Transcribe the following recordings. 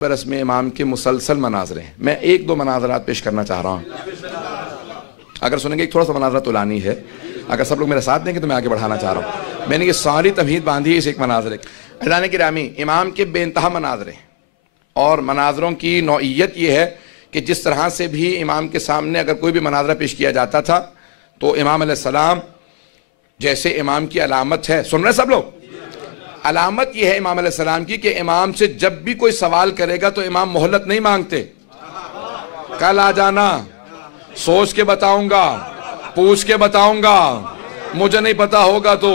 برس میں امام کے مسلسل مناظر ہیں. میں ایک دو مناظرات پیش کرنا چاہ رہا ہوں. اگر سنیں گے ایک تھوڑا سا مناظرہ طولانی ہے, اگر سب لوگ میرے ساتھ دیں گے تو میں آگے بڑھانا چاہ رہا ہوں. میں نے یہ ساری تمہید باندھی ہے اس ایک مناظر. عزیزان گرامی, امام کے بے انتہا مناظر ہیں اور مناظروں کی نوعیت یہ ہے کہ جس طرح سے بھی امام کے سامنے اگر کوئی بھی مناظرہ پیش کیا جاتا تھا تو امام علیہ السلام جیسے امام کی علامت ہے. سن رہے سب لوگ؟ علامت یہ ہے امام علیہ السلام کی کہ امام سے جب بھی کوئی سوال کرے گا تو امام مہلت نہیں مانگتے. کل آ جانا, سوچ کے بتاؤں گا, پوچھ کے بتاؤں گا, مجھے نہیں پتا ہوگا تو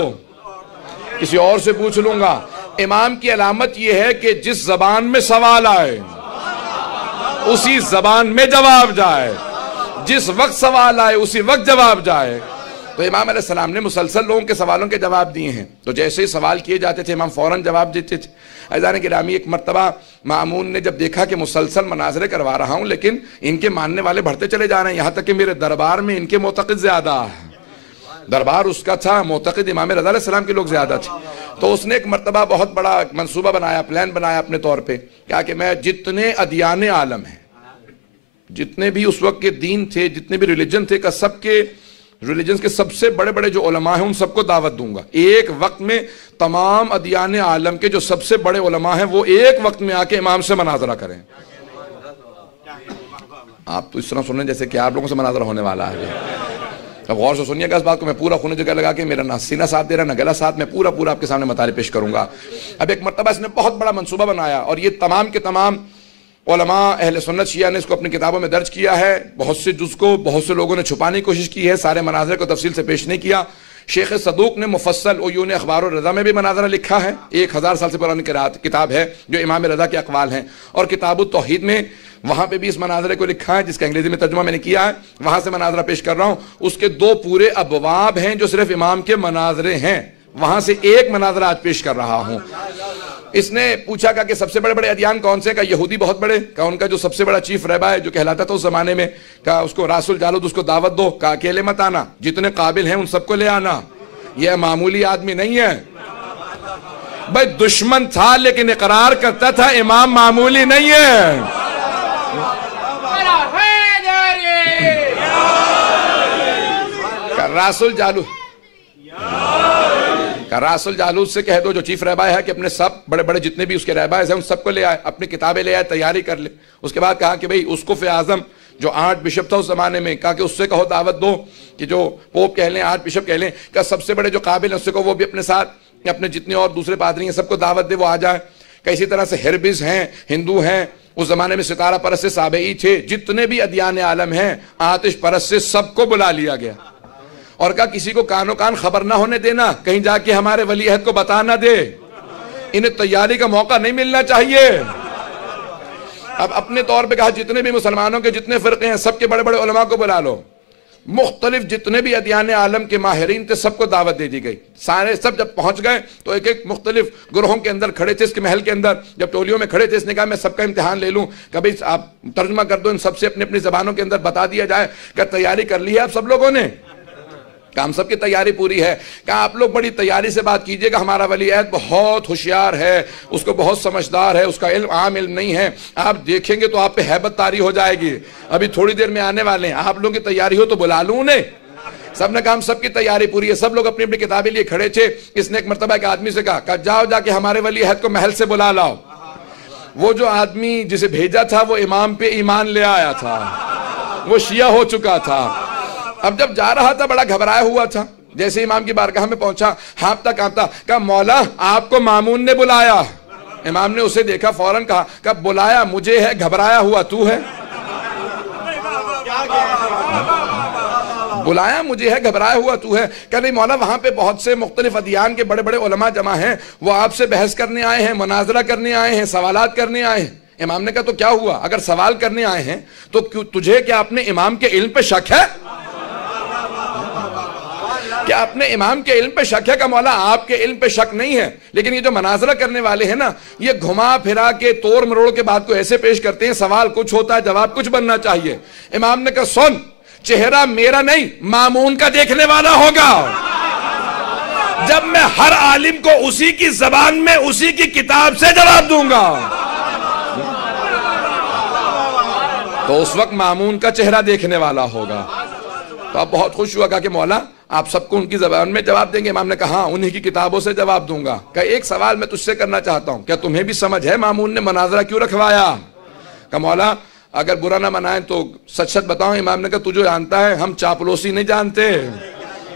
کسی اور سے پوچھ لوں گا. امام کی علامت یہ ہے کہ جس زبان میں سوال آئے اسی زبان میں جواب جائے, جس وقت سوال آئے اسی وقت جواب جائے. تو امام علیہ السلام نے مسلسل لوگوں کے سوالوں کے جواب دیے ہیں. تو جیسے ہی سوال کیے جاتے تھے امام فوراً جواب دیتے تھے. عزیزان گرامی, ایک مرتبہ مامون نے جب دیکھا کہ مسلسل مناظرے کروا رہا ہوں لیکن ان کے ماننے والے بڑھتے چلے جا رہے ہیں, یہاں تک کہ میرے دربار میں ان کے معتقد زیادہ ہے. دربار اس کا تھا, معتقد امام رضا علیہ السلام کے لوگ زیادہ تھے. تو اس نے ایک مرتبہ بہت بڑا منصوبہ بنایا, پلان بنایا اپنے طور پہ, کہا کہ میں جتنے ادیان عالم ہیں, جتنے بھی اس وقت کے دین تھے, جتنے بھی ریلیجن تھے, کا سب کے ریلیجنز کے سب سے بڑے بڑے جو علماء ہیں ان سب کو دعوت دوں گا. ایک وقت میں تمام ادیان عالم کے جو سب سے بڑے علماء ہیں وہ ایک وقت میں آ کے امام سے مناظرہ کریں. آپ تو اس طرح سن رہے ہیں جیسے کہ آپ لوگوں سے مناظرہ ہونے والا ہے. اب غور سے سنیے گا اس بات کو, میں پورا خون جگہ لگا کے, میرا نہ سینہ ساتھ دے رہا نہ گلا ساتھ, میں پورا آپ کے سامنے مطالب پیش کروں گا. اب ایک مرتبہ اس نے بہت بڑا منصوبہ بنایا اور یہ تمام کے تمام علماء اہل سنت شیعہ نے اس کو اپنی کتابوں میں درج کیا ہے. بہت سے جز کو بہت سے لوگوں نے چھپانے کی کوشش کی ہے, سارے مناظرے کو تفصیل سے پیش نہیں کیا. شیخ صدوق نے مفصل عیون اخبار الرضا میں بھی مناظرہ لکھا ہے, 1000 سال سے پرانی کتاب ہے جو امام رضا کے اقوال ہیں. اور کتاب التوحید میں وہاں پہ بھی اس مناظرے کو لکھا ہے جس کا انگریزی میں ترجمہ میں نے کیا ہے, وہاں سے مناظرہ پیش کر رہا ہوں. اس کے 2 پورے ابواب ہیں جو صرف امام کے مناظرے ہیں, وہاں سے ایک مناظرہ آج پیش کر رہا ہوں. اس نے پوچھا کہ سب سے بڑے بڑے ادیان کون سے؟ کہا یہودی بہت بڑے. کہا ان کا جو سب سے بڑا چیف رہبا ہے جو کہلاتا تھا اس زمانے میں, کہا اس کو راس الجالود, اس کو دعوت دو. کہا اکیلے مت آنا, جتنے قابل ہیں ان سب کو لے آنا, یہ معمولی آدمی نہیں ہے. بھائی دشمن تھا لیکن اقرار کرتا تھا امام معمولی نہیں ہے. راس الجالود سے کہہ دو جو چیف رہبا ہے کہ اپنے سب بڑے بڑے جتنے بھی اس کے رہبائے ہیں ان سب کو لے آئے, اپنی کتابیں لے آئے, تیاری کر لے. اس کے بعد کہا کہ بھئی اسقف اعظم جو 8 بشپ تھا اس زمانے میں, کہا کہ اس سے کہو دعوت دو کہ جو پوپ کہہ لیں, 8 بشپ کہہ لیں, کہ سب سے بڑے جو قابل ہیں اس سے کہو وہ بھی اپنے ساتھ, اپنے جتنے اور دوسرے پادری ہیں سب کو دعوت دے, وہ آ جائے. کہ اسی طرح سے ہربز ہیں, ہندو ہیں, اس زمانے میں ستارہ پرست سے سابعی تھے, جتنے بھی ادیان عالم ہیں, آتش پرست سے سب کو بلا لیا گیا. اور کہا کسی کو کانوں کان خبر نہ ہونے دینا, کہیں جا کے ہمارے ولی عہد کو بتا نہ دے, انہیں تیاری کا موقع نہیں ملنا چاہیے. اب اپنے طور پہ کہا جتنے بھی مسلمانوں کے جتنے فرقے ہیں سب کے بڑے بڑے علماء کو بلا لو. مختلف جتنے بھی ادیان عالم کے ماہرین تھے سب کو دعوت دے دی گئی. سارے سب جب پہنچ گئے تو ایک ایک مختلف گروہوں کے اندر کھڑے تھے, اس کے محل کے اندر جب ٹولیوں میں کھڑے تھے, اس نے کہا میں سب کا امتحان لے لوں, کبھی آپ ترجمہ کر دو, ان سب سے اپنی اپنی زبانوں کے اندر بتا دیا جائے کہ تیاری کر لی ہے آپ سب لوگوں نے. کہا ہم سب کی تیاری پوری ہے. کہا آپ لوگ بڑی تیاری سے بات کیجئے گا, ہمارا ولی عہد بہت ہوشیار ہے, اس کو بہت سمجھدار ہے, اس کا علم عام علم نہیں ہے, آپ دیکھیں گے تو آپ پہ ہیبت طاری ہو جائے گی, ابھی تھوڑی دیر میں آنے والے ہیں, آپ لوگوں کی تیاری ہو تو بلا لوں انہیں. سب نے کہا ہم سب کی تیاری پوری ہے. سب لوگ اپنی اپنی کتابیں لیے کھڑے تھے. اس نے ایک مرتبہ ایک آدمی سے کہا جاؤ جا کے ہمارے ولی عہد کو محل سے بلا لاؤ. وہ جو آدمی جسے بھیجا تھا وہ امام پہ ایمان لے آیا تھا, وہ شیعہ ہو چکا تھا. اب جب جا رہا تھا بڑا گھبرایا ہوا تھا, جیسے امام کی بارگاہ میں پہنچا ہانپتا کانپتا, کہا مولا آپ کو مامون نے بلایا. امام نے اسے دیکھا, فوراً کہا کہ بلایا مجھے ہے, گھبرایا ہوا تو ہے. بلایا مجھے ہے, گھبرایا ہوا تو ہے. کہ نہیں مولا وہاں پہ بہت سے مختلف ادیان کے بڑے بڑے علماء جمع ہیں, وہ آپ سے بحث کرنے آئے ہیں, مناظرہ کرنے آئے ہیں, سوالات کرنے آئے ہیں. امام نے کہا تو کیا ہوا, اگر سوال کرنے آئے ہیں تو تجھے کیا اپنے امام کے علم پہ شک ہے؟ کیا اپنے امام کے علم پہ شک ہے؟ کہ مولا آپ کے علم پہ شک نہیں ہے, لیکن یہ جو مناظرہ کرنے والے ہیں نا, یہ گھما پھرا کے توڑ مروڑ کے بات کو ایسے پیش کرتے ہیں, سوال کچھ ہوتا ہے جواب کچھ بننا چاہیے. امام نے کہا سن, چہرہ میرا نہیں مامون کا دیکھنے والا ہوگا. جب میں ہر عالم کو اسی کی زبان میں اسی کی کتاب سے جواب دوں گا. تو اس وقت مامون کا چہرہ دیکھنے والا ہوگا. تو اب بہت خوش ہوا, کہا کہ مولا آپ سب کو ان کی زبان میں جواب دیں گے؟ امام نے کہا ہاں, انہی کی کتابوں سے جواب دوں گا. کہ ایک سوال میں تجھ سے کرنا چاہتا ہوں, کیا تمہیں بھی سمجھ ہے مامون نے مناظرہ کیوں رکھوایا؟ کہ مولا اگر برا نہ منائیں تو سچ سچ بتاؤں. امام نے کہا تجھے جانتا ہے ہم چاپلوسی نہیں جانتے,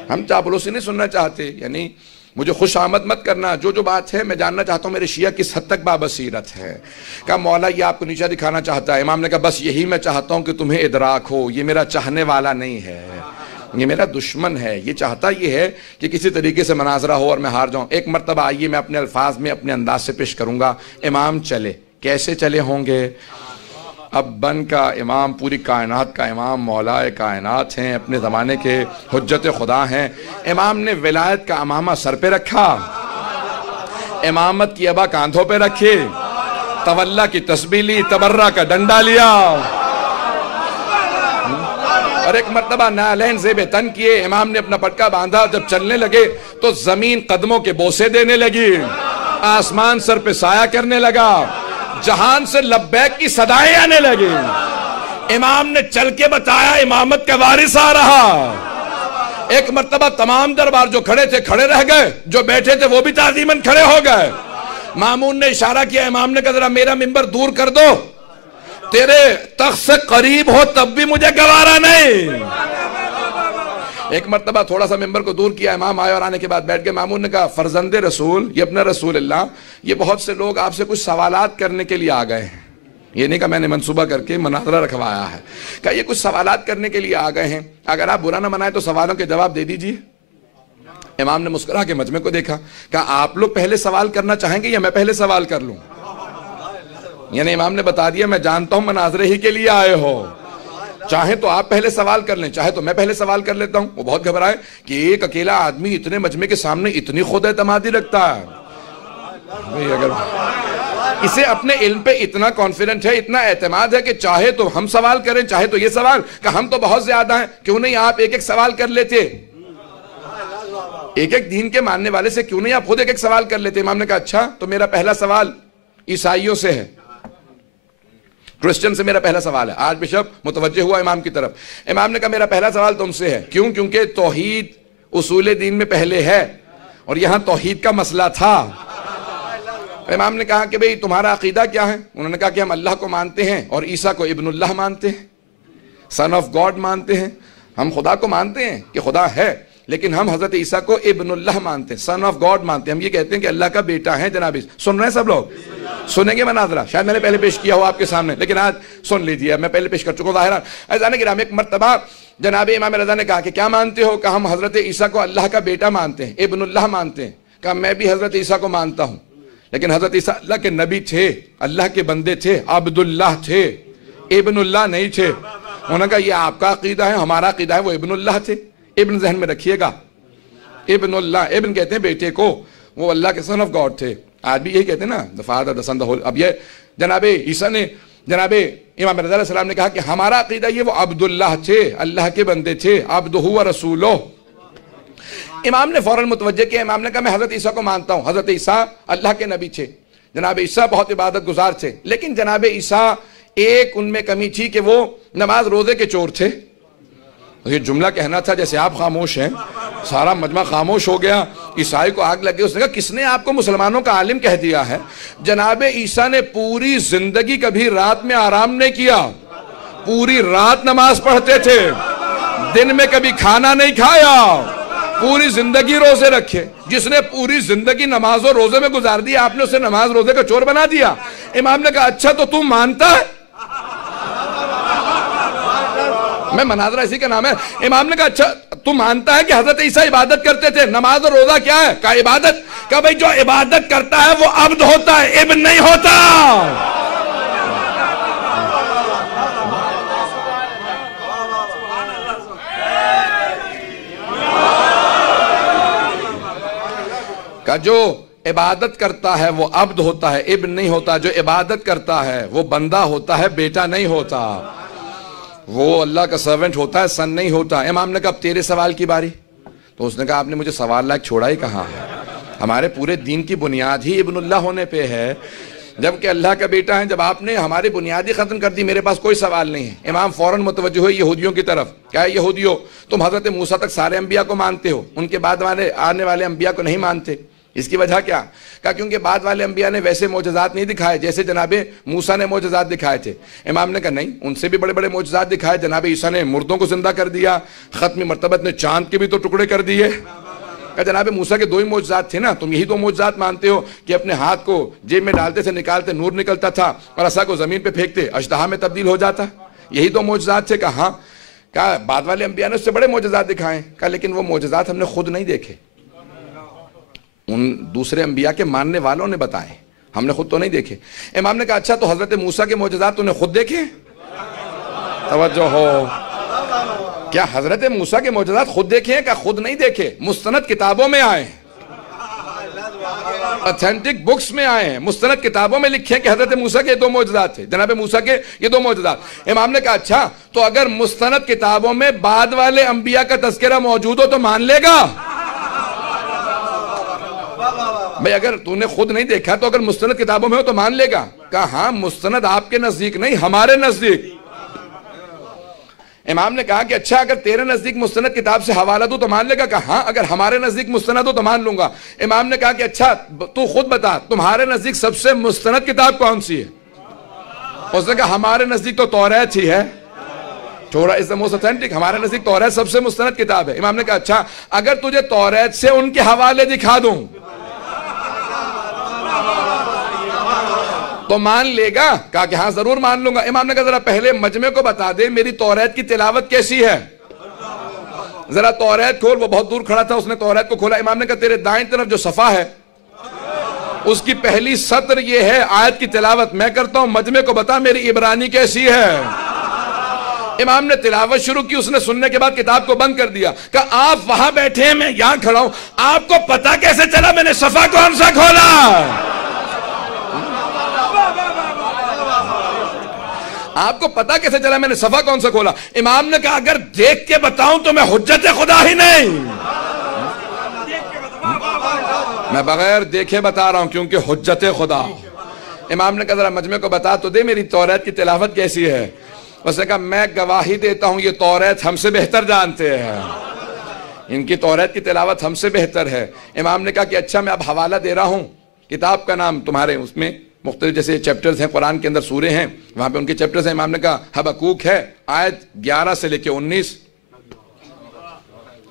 ہم چاپلوسی نہیں سننا چاہتے, یعنی مجھے خوش آمد مت کرنا, جو بات ہے میں جاننا چاہتا ہوں میرے شیعہ کس حد تک بابصیرت ہے. کہا مولا یہ آپ کو نیچا دکھانا چاہتا ہے. امام نے کہا بس یہی میں چاہتا ہوں کہ تمہیں ادراک ہو, یہ میرا چاہنے والا نہیں ہے, یہ میرا دشمن ہے. یہ چاہتا یہ ہے کہ کسی طریقے سے مناظرہ ہو اور میں ہار جاؤں. ایک مرتبہ آئیے میں اپنے الفاظ میں اپنے انداز سے پیش کروں گا. امام چلے, کیسے چلے ہوں گے؟ اب بن کا امام, پوری کائنات کا امام, مولا کائنات ہیں, اپنے زمانے کے حجت خدا ہیں. امام نے ولایت کا امامہ سر پہ رکھا, امامت کی ابا کاندھوں پہ رکھی, تولا کی تسبیح لی, تبرہ کا ڈنڈا لیا, اور ایک مرتبہ نعلین زیب تن کیے. امام نے اپنا پٹکا باندھا, جب چلنے لگے تو زمین قدموں کے بوسے دینے لگی, آسمان سر پہ سایہ کرنے لگا, جہان سے لبیک کی صدائیں آنے لگی. امام نے چل کے بتایا امامت کا وارث آ رہا. ایک مرتبہ تمام دربار جو کھڑے تھے کھڑے رہ گئے, جو بیٹھے تھے وہ بھی تعظیماً کھڑے ہو گئے. مامون نے اشارہ کیا, امام نے کہا ذرا میرا منبر دور کر دو, تیرے تخت سے قریب ہو تب بھی مجھے گوارا نہیں. ایک مرتبہ تھوڑا سا منبر کو دور کیا, امام آئے اور آنے کے بعد بیٹھ گئے. مامون نے کہا فرزند رسول, یہ اپنا رسول اللہ, یہ بہت سے لوگ آپ سے کچھ سوالات کرنے کے لیے آ گئے ہیں. یہ نہیں کہ میں نے منصوبہ کر کے مناظرہ رکھوایا ہے, کہ یہ کچھ سوالات کرنے کے لیے آ گئے ہیں, اگر آپ برا نہ منائیں تو سوالوں کے جواب دے دیجئے. امام نے مسکرا کے مجمع کو دیکھا, کہا آپ لوگ پہلے سوال کرنا چاہیں گے یا میں پہلے سوال کر لوں؟ یعنی امام نے بتا دیا میں جانتا ہوں مناظرے ہی کے لیے آئے ہو, چاہے تو آپ پہلے سوال کر لیں, چاہے تو میں پہلے سوال کر لیتا ہوں. وہ بہت گھبرائے کہ ایک اکیلا آدمی اتنے مجمع کے سامنے اتنی خود اعتمادی رکھتا ہے. اگر اسے اپنے علم پہ اتنا کانفیڈنٹ ہے, اتنا اعتماد ہے کہ چاہے تو ہم سوال کریں, چاہے تو یہ سوال, کہ ہم تو بہت زیادہ ہیں, کیوں نہیں آپ ایک ایک سوال کر لیتے؟ ایک ایک دین کے ماننے والے سے کیوں نہیں آپ خود ایک ایک سوال کر لیتے؟ امام نے کہا اچھا تو میرا پہلا سوال عیسائیوں سے ہے, کرسچن سے میرا پہلا سوال ہے. آج بشپ متوجہ ہوا امام کی طرف. امام نے کہا میرا پہلا سوال تم سے ہے. کیوں؟ کیونکہ توحید اصول دین میں پہلے ہے اور یہاں توحید کا مسئلہ تھا. امام نے کہا کہ بھئی تمہارا عقیدہ کیا ہے؟ انہوں نے کہا کہ ہم اللہ کو مانتے ہیں اور عیسیٰ کو ابن اللہ مانتے ہیں, سن آف گاڈ مانتے ہیں. ہم خدا کو مانتے ہیں کہ خدا ہے, لیکن ہم حضرت عیسیٰ کو ابن اللہ مانتے ہیں, سن آف گاڈ مانتے ہیں. ہم یہ کہتے ہیں کہ اللہ کا بیٹا ہے. جناب سن رہے ہیں سب لوگ؟ سنیں گے مناظرہ؟ شاید میں نے پہلے پیش کیا ہو آپ کے سامنے, لیکن آج سن لیجیے, میں پہلے پیش کر چکا ہوں. ظاہران عزیزان کرام, ایک مرتبہ جناب امام رضا نے کہا کہ کیا مانتے ہو؟ کہ ہم حضرت عیسیٰ کو اللہ کا بیٹا مانتے ہیں, ابن اللہ مانتے ہیں. کہا میں بھی حضرت عیسیٰ کو مانتا ہوں, لیکن حضرت عیسیٰ اللہ کے نبی تھے, اللہ کے بندے تھے, عبداللہ تھے, ابن اللہ نہیں تھے. انہوں نے کہا یہ آپ کا عقیدہ ہے, ہمارا عقیدہ ہے وہ ابن اللہ تھے. ابن ذہن میں رکھیے گا, ابن اللہ, ابن کہتے ہیں بیٹے کو, وہ اللہ کے سن آف گاڈ تھے. آج بھی یہی کہتے ہیں نا, the father, the son, the whole. اب یہ جناب عیسیٰ نے, جناب امام رضا علیہ السلام نے کہا کہ ہمارا عقیدہ یہ وہ عبداللہ تھے, اللہ کے بندے تھے, عبدہ و رسولہ. امام نے فوراً متوجہ کیا. امام نے کہا میں حضرت عیسیٰ کو مانتا ہوں, حضرت عیسیٰ اللہ کے نبی تھے, جناب عیسیٰ بہت عبادت گزار تھے, لیکن جناب عیسیٰ ایک ان میں کمی تھی کہ وہ نماز روزے کے چور تھے. یہ جملہ کہنا تھا جیسے آپ خاموش ہیں, سارا مجمع خاموش ہو گیا. عیسائی کو آگ لگ گئی. اس نے کہا کس نے آپ کو مسلمانوں کا عالم کہہ دیا ہے؟ جناب عیسیٰ نے پوری زندگی کبھی رات میں آرام نہیں کیا, پوری رات نماز پڑھتے تھے, دن میں کبھی کھانا نہیں کھایا, پوری زندگی روزے رکھے. جس نے پوری زندگی نماز اور روزے میں گزار دی, آپ نے اسے نماز روزے کا چور بنا دیا. امام نے کہا اچھا تو تم مانتا ہے؟ میں مناظرہ اسی کا نام ہے. امام نے کہا اچھا تو مانتا ہے کہ حضرت عیسیٰ عبادت کرتے تھے؟ نماز اور روزہ کیا ہے؟ کہا عبادت. کہا بھئی جو عبادت کرتا ہے وہ عبد ہوتا ہے, ابن نہیں ہوتا. کہا جو عبادت کرتا ہے وہ عبد ہوتا ہے, ابن نہیں ہوتا. جو عبادت کرتا ہے وہ بندہ ہوتا ہے, بیٹا نہیں ہوتا. وہ اللہ کا سرونٹ ہوتا ہے, سن نہیں ہوتا. امام نے کہا اب تیرے سوال کی باری. تو اس نے کہا آپ نے مجھے سوال لائق چھوڑا ہی کہاں ہے؟ ہمارے پورے دین کی بنیاد ہی ابن اللہ ہونے پہ ہے. جبکہ اللہ کا بیٹا ہے. جب آپ نے ہماری بنیادی ختم کر دی, میرے پاس کوئی سوال نہیں ہے. امام فوراً متوجہ ہوئے یہودیوں کی طرف. کیا ہے یہودیوں, تم حضرت موسیٰ تک سارے انبیاء کو مانتے ہو, ان کے بعد آنے والے انبیاء کو نہیں مانتے. اس کی وجہ کیا؟ کہا کیونکہ بعد والے انبیاء نے ویسے معجزات نہیں دکھائے جیسے جناب موسیٰ نے معجزات دکھائے تھے. امام نے کہا نہیں, ان سے بھی بڑے بڑے معجزات دکھائے. جناب عیسیٰ نے مردوں کو زندہ کر دیا, ختم مرتبت نے چاند کے بھی تو ٹکڑے کر دیے. کہ جناب موسیٰ کے 2 ہی معجزات تھے نا, تم یہی 2 معجزات مانتے ہو کہ اپنے ہاتھ کو جیب میں ڈالتے سے نکالتے نور نکلتا تھا, اور عصا کو زمین پہ پھینکتے اژدہا میں تبدیل ہو جاتا, یہی 2 معجزات تھے. کہا ہاں. کہا بعد والے انبیاء نے اس سے بڑے معجزات دکھائے. کہا لیکن وہ معجزات ہم نے خود نہیں دیکھے, ان دوسرے انبیاء کے ماننے والوں نے بتائے, ہم نے خود تو نہیں دیکھے. امام نے کہا اچھا تو حضرت موسیٰ کے معجزات تو نے خود دیکھے؟ توجہ ہو, کیا حضرت موسیٰ کے معجزات خود دیکھے ہیں؟ کہ خود نہیں دیکھے, مستند کتابوں میں آئے ہیں, اتھینٹک بکس میں آئے ہیں, مستند کتابوں میں لکھے ہیں کہ حضرت موسیٰ کے 2 معجزات تھے, جناب موسیٰ کے یہ 2 معجزات. امام نے کہا اچھا تو اگر مستند کتابوں میں بعد والے انبیاء کا تذکرہ موجود ہو تو مان لے گا؟ بھئی اگر تو نے خود نہیں دیکھا تو اگر مستند کتابوں میں ہو تو مان لے گا؟ کہا ہاں, مستند آپ کے نزدیک نہیں, ہمارے نزدیک. امام نے کہا کہ اچھا اگر تیرے نزدیک مستند کتاب سے حوالہ دوں تو مان لے گا؟ کہا ہاں, اگر ہمارے نزدیک مستند ہو تو مان لوں گا. امام نے کہا کہ اچھا تو خود بتا تمہارے نزدیک سب سے مستند کتاب کون سی ہے؟ اس نے کہا ہمارے نزدیک تو توریت ہی ہے. تورات is the most authentic, ہمارے نزدیک توریت سب سے مستند کتاب ہے. امام نے کہا اچھا اگر تجھے توریت سے ان کے حوالے دکھا دوں تو مان لے گا؟ کہا کہ ہاں ضرور مان لوں گا. امام نے کہا ذرا پہلے مجمع کو بتا دے میری توریت کی تلاوت کیسی ہے. ذرا توریت کھول. وہ بہت دور کھڑا تھا, اس نے توریت کو کھولا. امام نے کہا تیرے دائیں طرف جو صفحہ ہے اس کی پہلی سطر یہ ہے آیت کی تلاوت میں کرتا ہوں, مجمع کو بتا میری عبرانی کیسی ہے. امام نے تلاوت شروع کی, اس نے سننے کے بعد کتاب کو بند کر دیا. کہا آپ وہاں بیٹھے ہیں, میں یہاں کھڑا ہوں, آپ کو پتا کیسے چلا میں نے صفحہ کون سا کھولا؟ آپ کو پتا کیسے چلا میں نے صفحہ کون سا کھولا؟ امام نے کہا اگر دیکھ کے بتاؤں تو میں حجت خدا ہی نہیں, میں بغیر دیکھے بتا رہا ہوں کیونکہ حجت خدا. امام نے کہا ذرا مجمع کو بتا تو دے میری توریت کی تلاوت کیسی ہے. اس نے کہا میں گواہی دیتا ہوں یہ توریت ہم سے بہتر جانتے ہیں, ان کی توریت کی تلاوت ہم سے بہتر ہے. امام نے کہا کہ اچھا میں اب حوالہ دے رہا ہوں, کتاب کا نام تمہارے اس میں مختلف جیسے چیپٹرز ہیں, قرآن کے اندر سورے ہیں, وہاں پہ ان کے چیپٹرز ہیں. امام نے کہا حبقوق ہے, آیت 11 سے لے کے 19.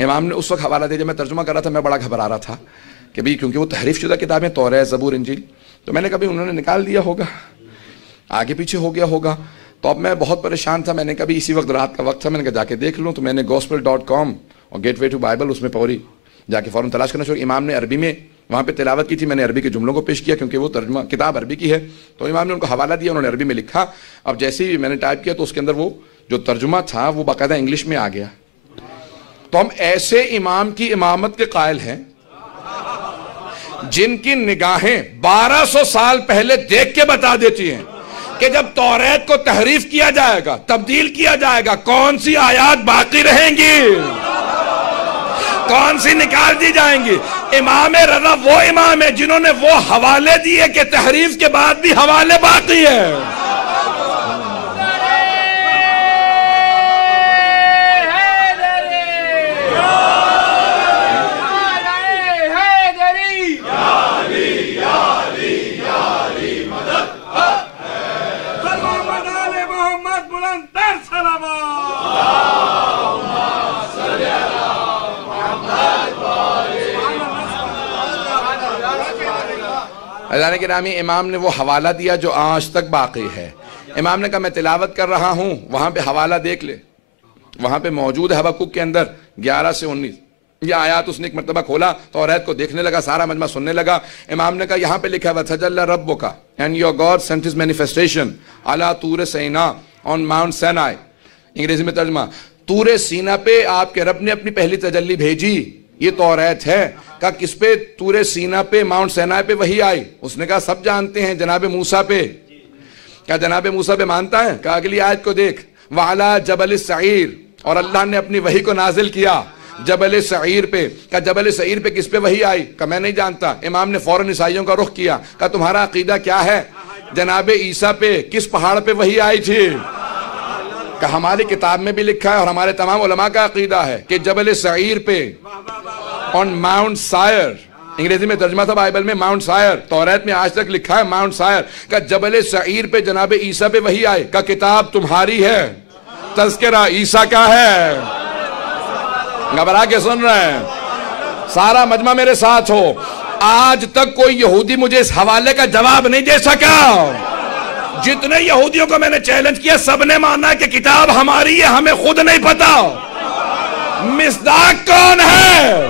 امام نے اس وقت حوالہ دیا جب میں ترجمہ کر رہا تھا, میں بڑا گھبرا رہا تھا کہ بھی کیونکہ وہ تحریف شدہ کتابیں توریت, زبور, انجیل, تو میں نے کہا انہوں نے نکال دیا ہوگا, آگے پیچھے ہو گیا ہوگا. تو اب میں بہت پریشان تھا, میں نے کہا اسی وقت رات کا وقت تھا, میں نے کہا جا کے دیکھ لوں. تو میں نے gospel.com اور گیٹ وے ٹو بائبل اس میں پوری جا کے فوراً تلاش کرنا شروع. امام نے عربی میں وہاں پہ تلاوت کی تھی, میں نے عربی کے جملوں کو پیش کیا کیونکہ وہ ترجمہ کتاب عربی کی ہے. تو امام نے ان کو حوالہ دیا, انہوں نے عربی میں لکھا. اب جیسے ہی میں نے ٹائپ کیا تو اس کے اندر وہ جو ترجمہ تھا وہ باقاعدہ انگلش میں آ گیا. تو ہم ایسے امام کی امامت کے قائل ہیں جن کی نگاہیں 1200 سال پہلے دیکھ کے بتا دیتی ہیں کہ جب توریت کو تحریف کیا جائے گا, تبدیل کیا جائے گا, کون سی آیات باقی رہیں گی, کون سی نکال دی جائیں گی. امام رضا وہ امام ہے جنہوں نے وہ حوالے دیے کہ تحریف کے بعد بھی حوالے باقی ہے. عزیزان گرامی, امام نے وہ حوالہ دیا جو آج تک باقی ہے. امام نے کہا میں تلاوت کر رہا ہوں, وہاں پہ حوالہ دیکھ لے, وہاں پہ موجود ہے حبقوق کے اندر 11 سے 19 یہ آیات. اس نے ایک مرتبہ کھولا, توریت کو دیکھنے لگا, سارا مجمع سننے لگا. امام نے کہا یہاں پہ لکھا ہے وَتَجَلَّ رَبُّكَ and your God sent his manifestation عَلَى طُورِ سِینَا on Mount Sinai. انگریزی میں ترجمہ, طور سینا پہ آپ کے رب نے اپنی پہلی تجلی بھیجی. یہ توریت ہے. کہا کس پہ؟ طور سینا پہ, ماؤنٹ سینائی پہ وہی آئی. اس نے کہا سب جانتے ہیں جناب موسیٰ پہ. کیا جناب موسیٰ پہ مانتا ہے؟ کہا اگلی آیت کو دیکھ, وَعَلَى جَبَلِ السَّعِیر, اور اللہ نے اپنی وحی کو نازل کیا جبل سعیر پہ. کہا جبل سعیر پہ کس پہ وحی آئی؟ کہا میں نہیں جانتا. امام نے فوراً عیسائیوں کا رخ کیا, کہا تمہارا عقیدہ کیا ہے؟ جناب عیسیٰ پہ کس پہاڑ پہ وحی آئی تھی؟ کہ ہماری کتاب میں بھی لکھا ہے اور ہمارے تمام علماء کا عقیدہ ہے کہ جبل سعیر پہ on Mount Seir، انگریزی میں ترجمہ تھا بائبل میں Mount Seir، توریت میں آج تک لکھا ہے Mount Seir، کہ جبل سعیر پہ جناب عیسیٰ پہ وحی آئے، کہ کتاب تمہاری ہے، تذکرہ عیسیٰ کا ہے۔ گھبرا کے سن رہے ہیں؟ سارا مجمع میرے ساتھ ہو۔ آج تک کوئی یہودی مجھے اس حوالے کا جواب نہیں دے سکا۔ جتنے یہودیوں کو میں نے چیلنج کیا سب نے مانا کہ کتاب ہماری ہے، ہمیں خود نہیں پتا مصداق کون ہے۔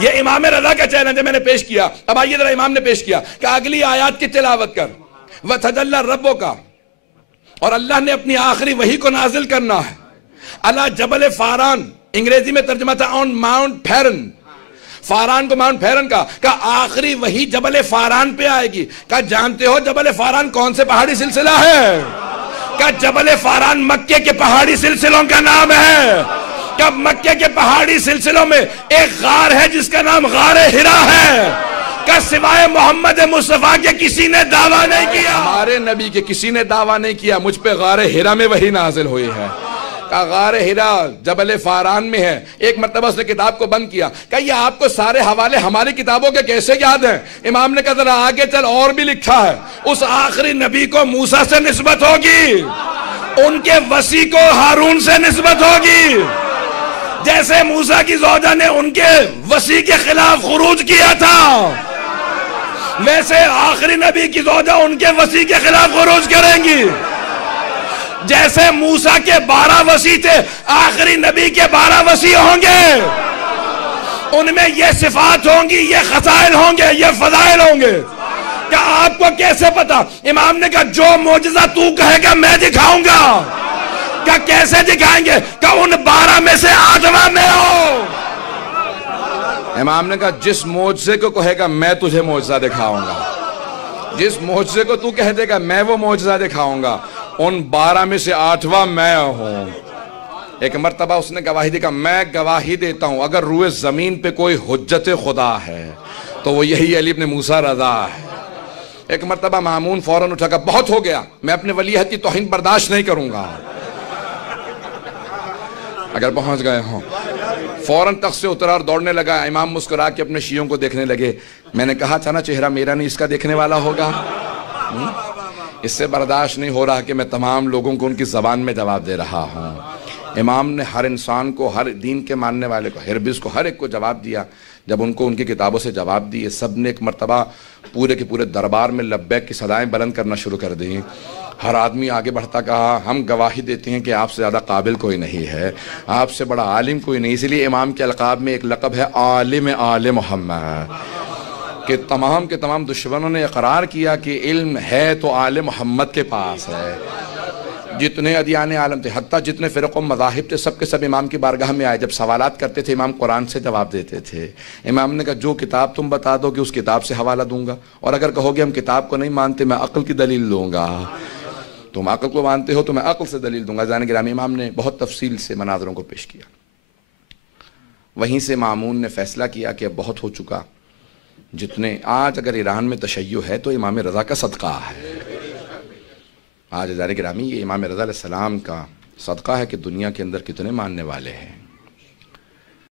یہ امام رضا کا چیلنج ہے، میں نے پیش کیا۔ اب آئیے ذرا امام نے پیش کیا کہ اگلی آیات کی تلاوت کر، وَتَجَلَّى رَبُّكَ، اور اللہ نے اپنی آخری وحی کو نازل کرنا ہے علی جبل فاران، انگریزی میں ترجمہ تھا آن ماؤنٹ پھیرن، فاران کو ماؤنٹ پھیرن کا آخری وحی جبل فاران پہ آئے گی۔ کہا جانتے ہو جبل فاران کون سے پہاڑی سلسلہ ہے؟ کہا جبل فاران مکے کے پہاڑی سلسلوں کا نام ہے۔ کہ مکے کے پہاڑی سلسلوں میں ایک غار ہے جس کا نام غار ہرا ہے، کہ سوائے محمد مصطفیٰ کے کسی نے دعویٰ نہیں کیا، ہمارے نبی کے کسی نے دعویٰ نہیں کیا مجھ پہ غار ہرا میں وحی نازل ہوئی ہے۔ کہ غار ہرا جبل فاران میں ہے۔ ایک مرتبہ اس نے کتاب کو بند کیا، کہ یہ آپ کو سارے حوالے ہماری کتابوں کے کیسے یاد ہیں؟ امام نے کہا ذرا آگے چل، اور بھی لکھا ہے اس آخری نبی کو موسیٰ سے نسبت ہوگی، ان کے وصی کو ہارون سے نسبت ہوگی، جیسے موسیٰ کی زوجہ نے ان کے وصی کے خلاف خروج کیا تھا ویسے آخری نبی کی زوجہ ان کے وصی کے خلاف خروج کریں گی۔ جیسے موسیٰ کے 12 وصی تھے آخری نبی کے 12 وصی ہوں گے، ان میں یہ صفات ہوں گی، یہ خصائل ہوں گے، یہ فضائل ہوں گے۔ کیا آپ کو کیسے پتا؟ امام نے کہا جو معجزہ تو کہے گا میں دکھاؤں گا۔ کیا کیسے دکھائیں گے؟ کہ ان 12 میں سے 8واں میں ہو۔ امام نے کہا جس معجزے کو کہے گا میں تجھے معجزہ دکھاؤں گا، جس معجزے کو تو کہہ دے گا میں وہ معجزہ دکھاؤں گا، ان 12 میں سے 8واں میں ہوں۔ ایک مرتبہ اس نے گواہی دی کہ میں گواہی دیتا ہوں اگر روئے زمین پہ کوئی حجت خدا ہے تو وہ یہی علی ابن موسیٰ رضا ہے۔ ایک مرتبہ مامون فوراً اٹھا کہ بہت ہو گیا، میں اپنے ولیعہد کی توہین برداشت نہیں کروں گا۔ اگر پہنچ گئے ہوں فوراً تخت سے اترا اور دوڑنے لگا۔ امام مسکرا کے اپنے شیعوں کو دیکھنے لگے۔ میں نے کہا تھا نا چہرہ میرا نہیں اس کا دیکھنے والا ہوگا۔ اس سے برداشت نہیں ہو رہا کہ میں تمام لوگوں کو ان کی زبان میں جواب دے رہا ہوں۔ امام نے ہر انسان کو، ہر دین کے ماننے والے کو، ہربز کو، ہر ایک کو جواب دیا۔ جب ان کو ان کی کتابوں سے جواب دیے سب نے ایک مرتبہ پورے کے پورے دربار میں لبیک کی صدائیں بلند کرنا شروع کر دیں۔ ہر آدمی آگے بڑھتا کہا ہم گواہی دیتے ہیں کہ آپ سے زیادہ قابل کوئی نہیں ہے، آپ سے بڑا عالم کوئی نہیں۔ اس لیے امام کے القاب میں ایک لقب ہے عالم آل محمد، کہ تمام کے تمام دشمنوں نے اقرار کیا کہ علم ہے تو آل محمد کے پاس ہے۔ جتنے ادیان عالم تھے، حتیٰ جتنے فرق و مذاہب تھے، سب کے سب امام کی بارگاہ میں آئے۔ جب سوالات کرتے تھے امام قرآن سے جواب دیتے تھے۔ امام نے کہا جو کتاب تم بتا دو گے اس کتاب سے حوالہ دوں گا، اور اگر کہو گے ہم کتاب کو نہیں مانتے میں عقل کی دلیل دوں گا، تم عقل کو مانتے ہو تو میں عقل سے دلیل دوں گا۔ عزیزان گرامی، امام نے بہت تفصیل سے مناظروں کو پیش کیا۔ وہیں سے مامون نے فیصلہ کیا کہ اب بہت ہو چکا، جتنے آج اگر ایران میں تشیع ہے تو امام رضا کا صدقہ ہے۔ آج عزیزان گرامی یہ امام رضا علیہ السلام کا صدقہ ہے کہ دنیا کے اندر کتنے ماننے والے ہیں۔